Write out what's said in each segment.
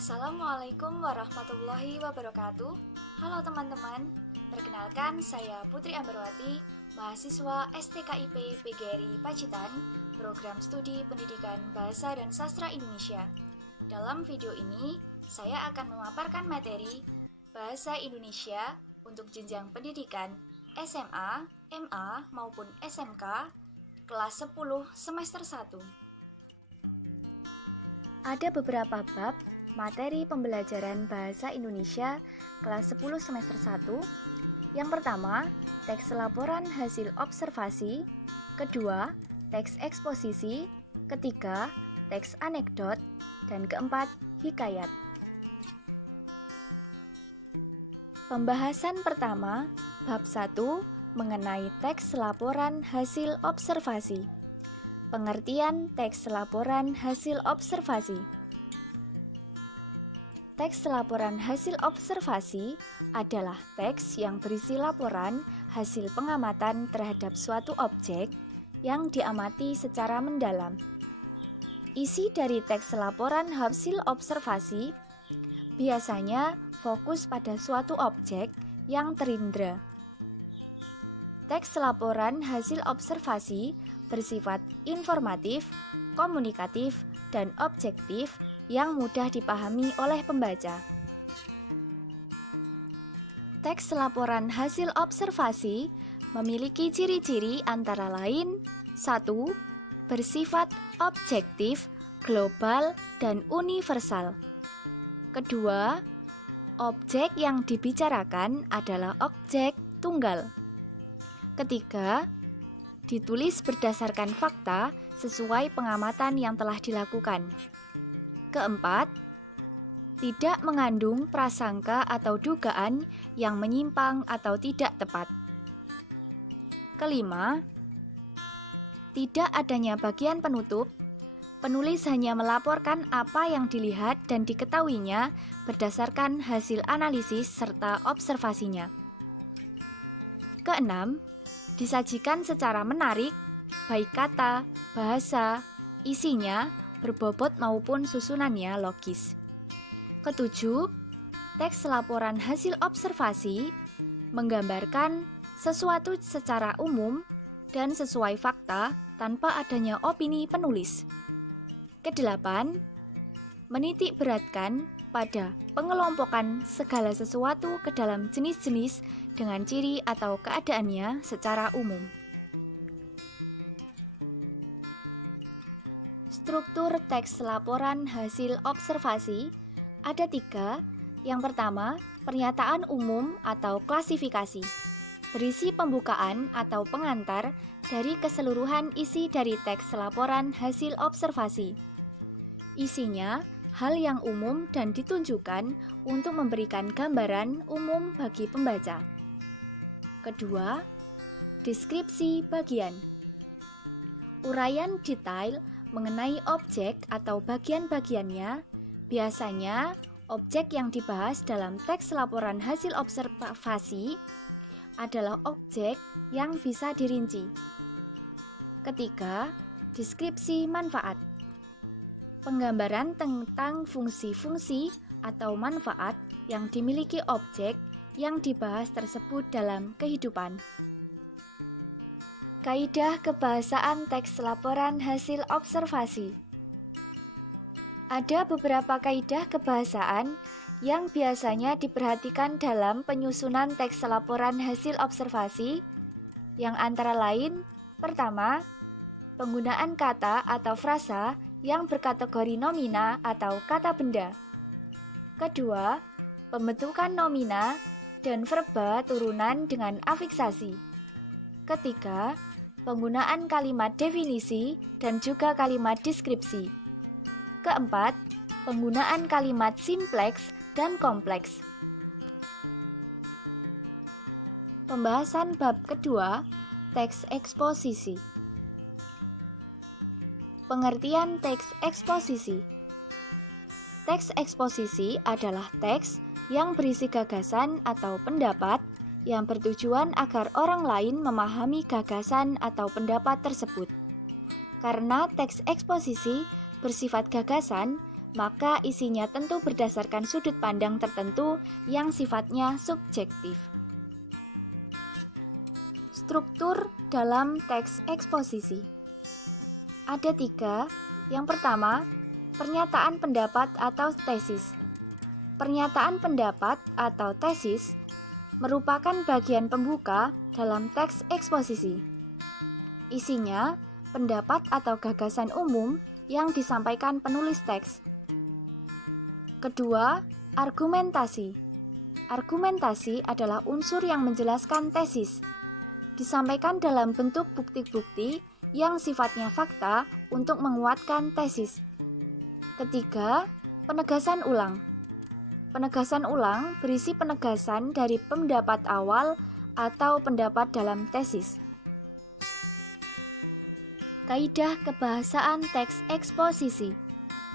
Assalamualaikum warahmatullahi wabarakatuh. Halo teman-teman, perkenalkan saya Putri Ambarwati, mahasiswa STKIP PGRI Pacitan, Program Studi Pendidikan Bahasa dan Sastra Indonesia. Dalam video ini, saya akan memaparkan materi Bahasa Indonesia untuk jenjang pendidikan SMA, MA maupun SMK kelas 10 semester 1. Ada beberapa bab materi pembelajaran Bahasa Indonesia kelas 10 semester 1. Yang pertama, teks laporan hasil observasi. Kedua, teks eksposisi. Ketiga, teks anekdot. Dan keempat, hikayat. Pembahasan pertama, bab 1, mengenai teks laporan hasil observasi. Pengertian teks laporan hasil observasi. Teks laporan hasil observasi adalah teks yang berisi laporan hasil pengamatan terhadap suatu objek yang diamati secara mendalam. Isi dari teks laporan hasil observasi biasanya fokus pada suatu objek yang terindra. Teks laporan hasil observasi bersifat informatif, komunikatif, dan objektif yang mudah dipahami oleh pembaca. Teks laporan hasil observasi memiliki ciri-ciri antara lain: 1. Bersifat objektif, global, dan universal. Kedua, objek yang dibicarakan adalah objek tunggal. Ketiga, ditulis berdasarkan fakta sesuai pengamatan yang telah dilakukan. Keempat, tidak mengandung prasangka atau dugaan yang menyimpang atau tidak tepat. Kelima, tidak adanya bagian penutup. Penulis hanya melaporkan apa yang dilihat dan diketahuinya berdasarkan hasil analisis serta observasinya. Keenam, disajikan secara menarik, baik kata, bahasa, isinya, berbobot maupun susunannya logis. Ketujuh, teks laporan hasil observasi menggambarkan sesuatu secara umum dan sesuai fakta tanpa adanya opini penulis. Kedelapan, menitik beratkan pada pengelompokan segala sesuatu ke dalam jenis-jenis dengan ciri atau keadaannya secara umum. Struktur teks laporan hasil observasi ada 3. Yang pertama, pernyataan umum atau klasifikasi. Berisi pembukaan atau pengantar dari keseluruhan isi dari teks laporan hasil observasi. Isinya hal yang umum dan ditunjukkan untuk memberikan gambaran umum bagi pembaca. Kedua, deskripsi bagian. Uraian detail mengenai objek atau bagian-bagiannya, biasanya objek yang dibahas dalam teks laporan hasil observasi adalah objek yang bisa dirinci. Ketiga, deskripsi manfaat. Penggambaran tentang fungsi-fungsi atau manfaat yang dimiliki objek yang dibahas tersebut dalam kehidupan. Kaidah kebahasaan teks laporan hasil observasi. Ada beberapa kaidah kebahasaan yang biasanya diperhatikan dalam penyusunan teks laporan hasil observasi, yang antara lain: pertama, penggunaan kata atau frasa yang berkategori nomina atau kata benda. Kedua, pembentukan nomina dan verba turunan dengan afiksasi. Ketiga, penggunaan kalimat definisi dan juga kalimat deskripsi. Keempat, penggunaan kalimat simpleks dan kompleks. Pembahasan bab kedua, teks eksposisi. Pengertian teks eksposisi. Teks eksposisi adalah teks yang berisi gagasan atau pendapat yang bertujuan agar orang lain memahami gagasan atau pendapat tersebut. Karena teks eksposisi bersifat gagasan, maka isinya tentu berdasarkan sudut pandang tertentu yang sifatnya subjektif. Struktur dalam teks eksposisi ada 3. Yang pertama, pernyataan pendapat atau tesis. Pernyataan pendapat atau tesis merupakan bagian pembuka dalam teks eksposisi. Isinya pendapat atau gagasan umum yang disampaikan penulis teks. Kedua, argumentasi. Argumentasi adalah unsur yang menjelaskan tesis. Disampaikan dalam bentuk bukti-bukti yang sifatnya fakta untuk menguatkan tesis. Ketiga, penegasan ulang. Penegasan ulang berisi penegasan dari pendapat awal atau pendapat dalam tesis. Kaidah kebahasaan teks eksposisi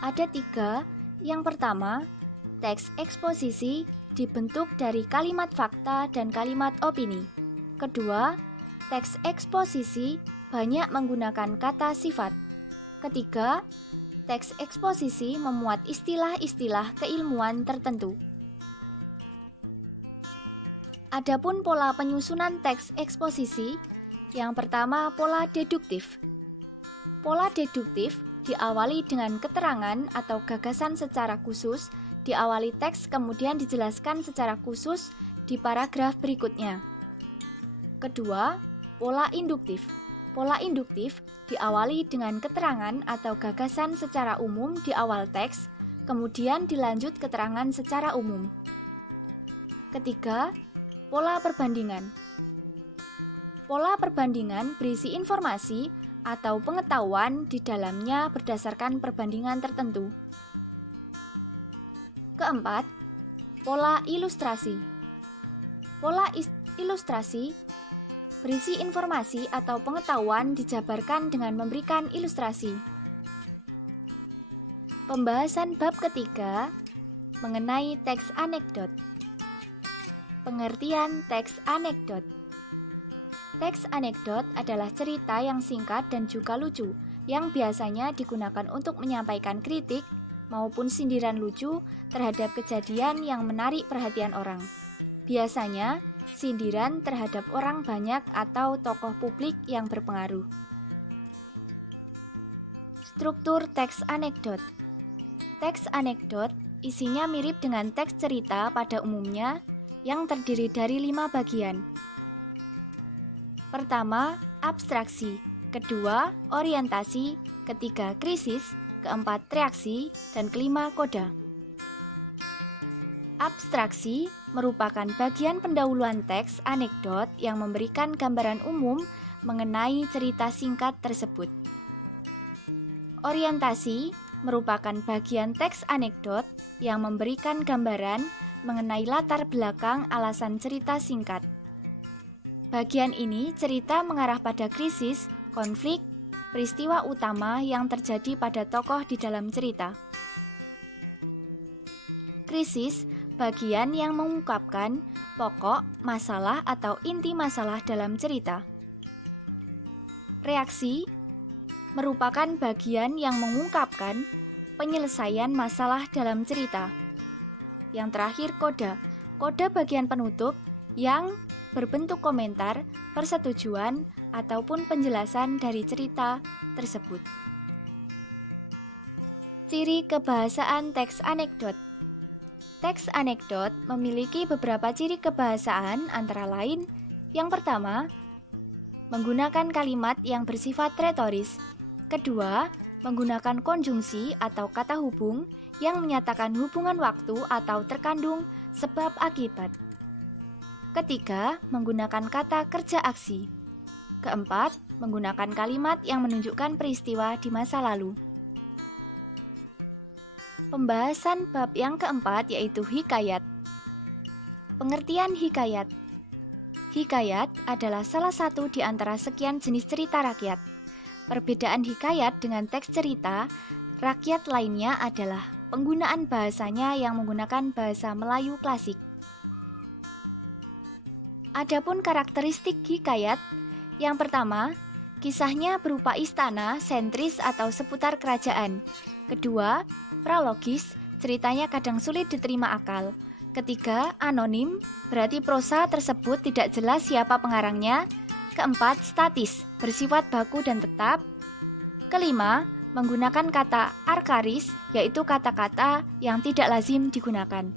ada 3. Yang pertama, teks eksposisi dibentuk dari kalimat fakta dan kalimat opini. Kedua, teks eksposisi banyak menggunakan kata sifat. Ketiga, teks eksposisi memuat istilah-istilah keilmuan tertentu. Adapun pola penyusunan teks eksposisi, yang pertama pola deduktif. Pola deduktif diawali dengan keterangan atau gagasan secara khusus, diawali teks kemudian dijelaskan secara khusus di paragraf berikutnya. Kedua, pola induktif. Pola induktif diawali dengan keterangan atau gagasan secara umum di awal teks, kemudian dilanjut keterangan secara umum. Ketiga, pola perbandingan. Pola perbandingan berisi informasi atau pengetahuan di dalamnya berdasarkan perbandingan tertentu. Keempat, pola ilustrasi. Pola ilustrasi berisi informasi atau pengetahuan dijabarkan dengan memberikan ilustrasi. Pembahasan bab ketiga mengenai teks anekdot. Pengertian teks anekdot. Teks anekdot adalah cerita yang singkat dan juga lucu, yang biasanya digunakan untuk menyampaikan kritik maupun sindiran lucu terhadap kejadian yang menarik perhatian orang. Biasanya, sindiran terhadap orang banyak atau tokoh publik yang berpengaruh. Struktur teks anekdot. Teks anekdot isinya mirip dengan teks cerita pada umumnya yang terdiri dari 5 bagian. Pertama, abstraksi. Kedua, orientasi. Ketiga, krisis. Keempat, reaksi. Dan kelima, koda. Abstraksi merupakan bagian pendahuluan teks anekdot yang memberikan gambaran umum mengenai cerita singkat tersebut. Orientasi merupakan bagian teks anekdot yang memberikan gambaran mengenai latar belakang alasan cerita singkat. Bagian ini cerita mengarah pada krisis, konflik, peristiwa utama yang terjadi pada tokoh di dalam cerita. Krisis, bagian yang mengungkapkan pokok, masalah atau inti masalah dalam cerita. Reaksi, merupakan bagian yang mengungkapkan penyelesaian masalah dalam cerita. Yang terakhir, koda. Koda bagian penutup yang berbentuk komentar, persetujuan, ataupun penjelasan dari cerita tersebut. Ciri kebahasaan teks anekdot. Teks anekdot memiliki beberapa ciri kebahasaan antara lain, yang pertama, menggunakan kalimat yang bersifat retoris. Kedua, menggunakan konjungsi atau kata hubung yang menyatakan hubungan waktu atau terkandung sebab akibat. Ketiga, menggunakan kata kerja aksi. Keempat, menggunakan kalimat yang menunjukkan peristiwa di masa lalu. Pembahasan bab yang keempat yaitu hikayat. Pengertian hikayat. Hikayat adalah salah satu di antara sekian jenis cerita rakyat. Perbedaan hikayat dengan teks cerita rakyat lainnya adalah penggunaan bahasanya yang menggunakan bahasa Melayu klasik. Adapun karakteristik hikayat, yang pertama, kisahnya berupa istana, sentris atau seputar kerajaan. Kedua, Prologis, ceritanya kadang sulit diterima akal. Ketiga, anonim, berarti prosa tersebut tidak jelas siapa pengarangnya. Keempat, statis, bersifat baku dan tetap. Kelima, menggunakan kata arkaris, yaitu kata-kata yang tidak lazim digunakan.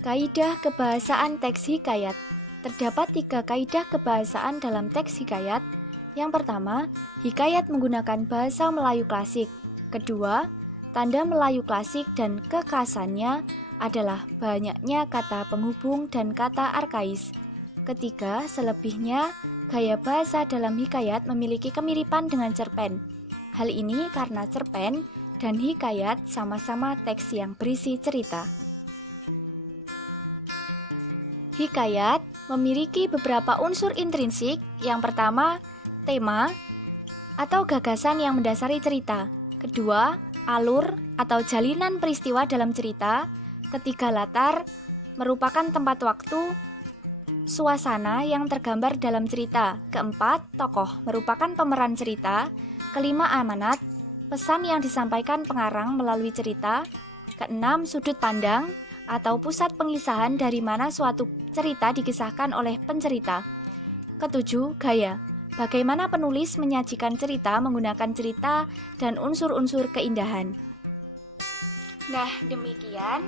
Kaidah kebahasaan teks hikayat. Terdapat 3 kaidah kebahasaan dalam teks hikayat. Yang pertama, hikayat menggunakan bahasa Melayu klasik. Kedua, tanda Melayu klasik dan kekhasannya adalah banyaknya kata penghubung dan kata arkais. Ketiga, selebihnya, gaya bahasa dalam hikayat memiliki kemiripan dengan cerpen. Hal ini karena cerpen dan hikayat sama-sama teks yang berisi cerita. Hikayat memiliki beberapa unsur intrinsik. Yang pertama, tema atau gagasan yang mendasari cerita. Kedua, alur atau jalinan peristiwa dalam cerita. Ketiga, latar merupakan tempat waktu, suasana yang tergambar dalam cerita. Keempat, tokoh merupakan pemeran cerita. Kelima, amanat, pesan yang disampaikan pengarang melalui cerita. Keenam, sudut pandang atau pusat pengisahan dari mana suatu cerita dikisahkan oleh pencerita. Ketujuh, gaya. Bagaimana penulis menyajikan cerita menggunakan cerita dan unsur-unsur keindahan. Nah, demikian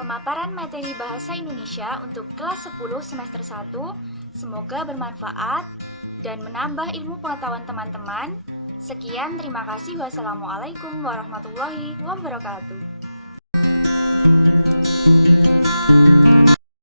pemaparan materi bahasa Indonesia untuk kelas 10 semester 1. Semoga bermanfaat dan menambah ilmu pengetahuan teman-teman. Sekian, terima kasih. Wassalamualaikum warahmatullahi wabarakatuh.